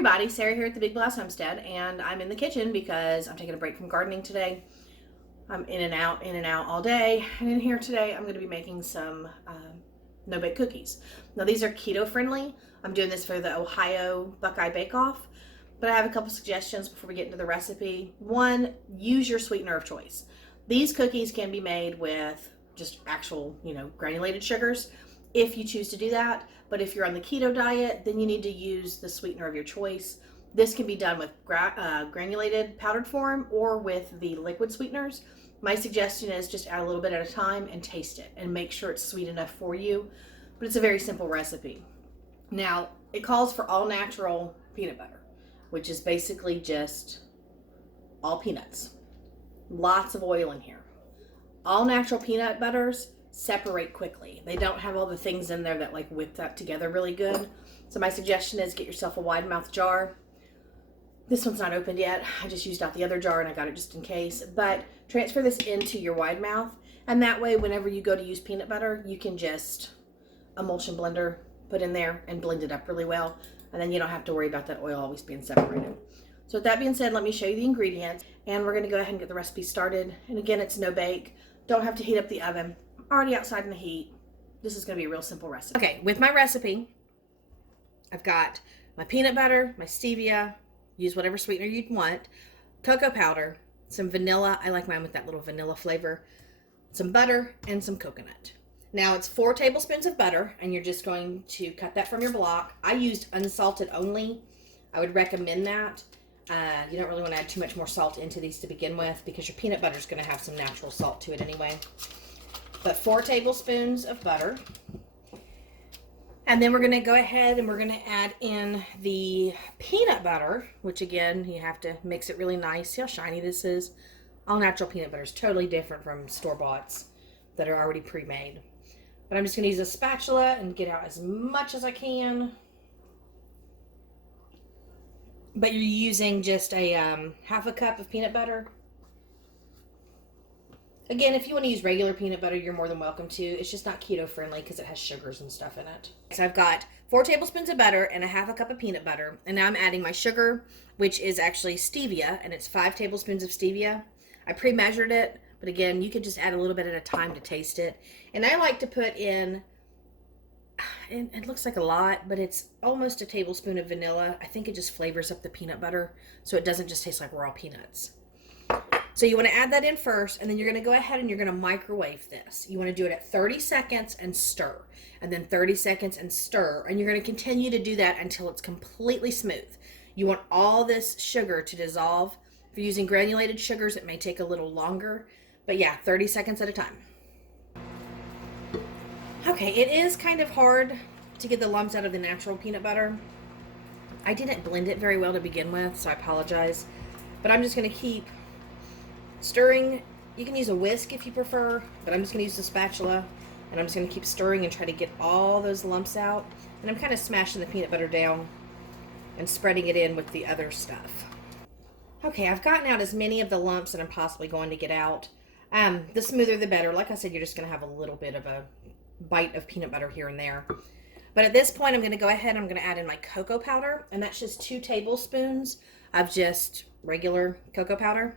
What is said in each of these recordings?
everybody, Sarah here at the Big Blue House Homestead, and I'm in the kitchen because I'm taking a break from gardening today. I'm in and out all day, and in here today I'm going to be making some no-bake cookies. Now these are keto friendly. I'm doing this for the Ohio Buckeye Bake Off, but I have a couple suggestions before we get into the recipe. One, use your sweetener of choice. These cookies can be made with just actual, granulated sugars if you choose to do that. But if you're on the keto diet, then you need to use the sweetener of your choice. This can be done with granulated powdered form or with the liquid sweeteners. My suggestion is just add a little bit at a time and taste it and make sure it's sweet enough for you. But it's a very simple recipe. Now, it calls for all natural peanut butter, which is basically just all peanuts. Lots of oil in here. All natural peanut butters separate quickly. They don't have all the things in there that like whip that together really good. So my suggestion is get yourself a wide mouth jar. This one's not opened yet. I just used out the other jar and I got it just in case. But transfer this into your wide mouth, and that way whenever you go to use peanut butter, you can just emulsion blender, put in there and blend it up really well, and then you don't have to worry about that oil always being separated. So with that being said, let me show you the ingredients, and we're going to go ahead and get the recipe started. And again, it's no bake. Don't have to heat up the oven. Already outside in the heat. This is going to be a real simple recipe. Okay, with my recipe, I've got my peanut butter, my stevia, use whatever sweetener you'd want, cocoa powder, some vanilla, I like mine with that little vanilla flavor, some butter, and some coconut. Now it's 4 tablespoons of butter, and you're just going to cut that from your block. I used unsalted only. I would recommend that. You don't really want to add too much more salt into these to begin with because your peanut butter is going to have some natural salt to it anyway. But 4 tablespoons of butter. And then we're going to go ahead and we're going to add in the peanut butter, which again, you have to mix it really nice. See how shiny this is? All natural peanut butter is totally different from store-boughts that are already pre-made. But I'm just going to use a spatula and get out as much as I can. But you're using just a half a cup of peanut butter. Again, if you want to use regular peanut butter, you're more than welcome to. It's just not keto friendly because it has sugars and stuff in it. So I've got 4 tablespoons of butter and a half a cup of peanut butter. And now I'm adding my sugar, which is actually stevia, and it's 5 tablespoons of stevia. I pre-measured it, but again, you could just add a little bit at a time to taste it. And I like to put in, and it looks like a lot, but it's almost a tablespoon of vanilla. I think it just flavors up the peanut butter so it doesn't just taste like raw peanuts. So you want to add that in first, and then you're going to go ahead and you're going to microwave this. You want to do it at 30 seconds and stir, and then 30 seconds and stir, and you're going to continue to do that until it's completely smooth. You want all this sugar to dissolve. If you're using granulated sugars, it may take a little longer, but yeah, 30 seconds at a time. Okay, it is kind of hard to get the lumps out of the natural peanut butter. I didn't blend it very well to begin with, so I apologize, but I'm just going to keep stirring. You can use a whisk if you prefer, but I'm just going to use the spatula, and I'm just going to keep stirring and try to get all those lumps out. And I'm kind of smashing the peanut butter down and spreading it in with the other stuff. Okay, I've gotten out as many of the lumps that I'm possibly going to get out. The smoother the better. Like I said, you're just going to have a little bit of a bite of peanut butter here and there. But at this point, I'm going to go ahead and I'm going to add in my cocoa powder, and that's just 2 tablespoons of just regular cocoa powder.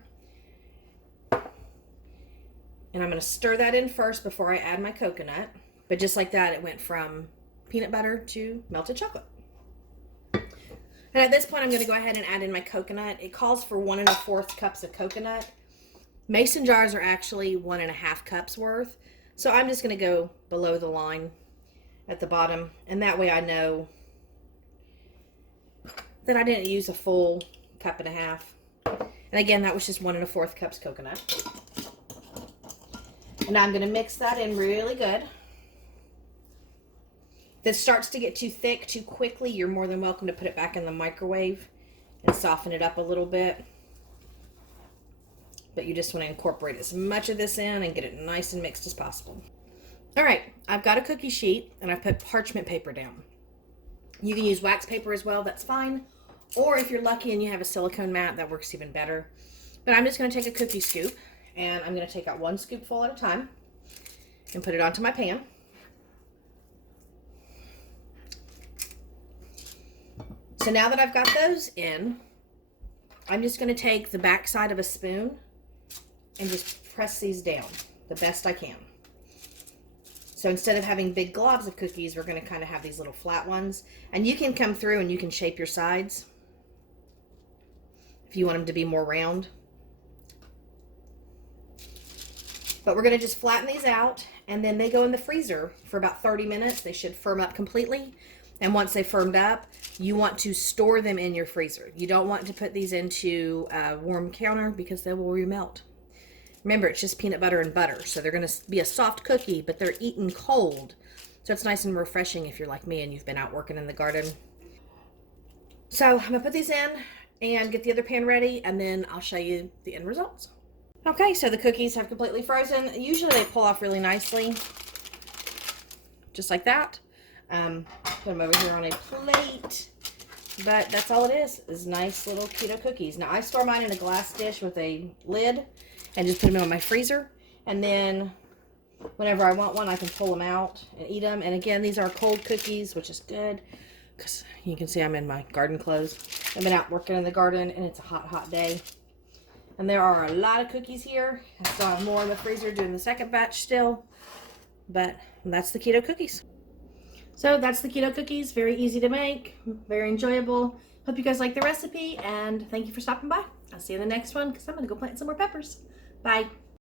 And I'm going to stir that in first before I add my coconut. But just like that, it went from peanut butter to melted chocolate. And at this point, I'm going to go ahead and add in my coconut. It calls for 1 1/4 cups of coconut. Mason jars are actually 1 1/2 cups worth. So I'm just going to go below the line at the bottom. And that way I know that I didn't use a full 1.5 cups. And again, that was just 1 1/4 cups coconut. And I'm going to mix that in really good. If it starts to get too thick too quickly, you're more than welcome to put it back in the microwave and soften it up a little bit. But you just want to incorporate as much of this in and get it nice and mixed as possible. All right, I've got a cookie sheet and I've put parchment paper down. You can use wax paper as well, that's fine. Or if you're lucky and you have a silicone mat, that works even better. But I'm just going to take a cookie scoop, and I'm going to take out 1 scoopful at a time and put it onto my pan. So now that I've got those in, I'm just going to take the back side of a spoon and just press these down the best I can. So instead of having big globs of cookies, we're going to kind of have these little flat ones. And you can come through and you can shape your sides if you want them to be more round. But we're going to just flatten these out, and then they go in the freezer for about 30 minutes. They should firm up completely. And once they've firmed up, you want to store them in your freezer. You don't want to put these into a warm counter because they will remelt. Remember, it's just peanut butter and butter, so they're going to be a soft cookie, but they're eaten cold. So it's nice and refreshing if you're like me and you've been out working in the garden. So I'm going to put these in and get the other pan ready, and then I'll show you the end results. Okay, so the cookies have completely frozen. Usually they pull off really nicely, just like that. Put them over here on a plate. But that's all it is nice little keto cookies. Now I store mine in a glass dish with a lid and just put them in my freezer. And then whenever I want one, I can pull them out and eat them. And again, these are cold cookies, which is good because you can see I'm in my garden clothes. I've been out working in the garden and it's a hot, hot day. And there are a lot of cookies here. I still have more in the freezer doing the second batch still. But that's the keto cookies. So that's the keto cookies. Very easy to make. Very enjoyable. Hope you guys like the recipe. And thank you for stopping by. I'll see you in the next one because I'm going to go plant some more peppers. Bye.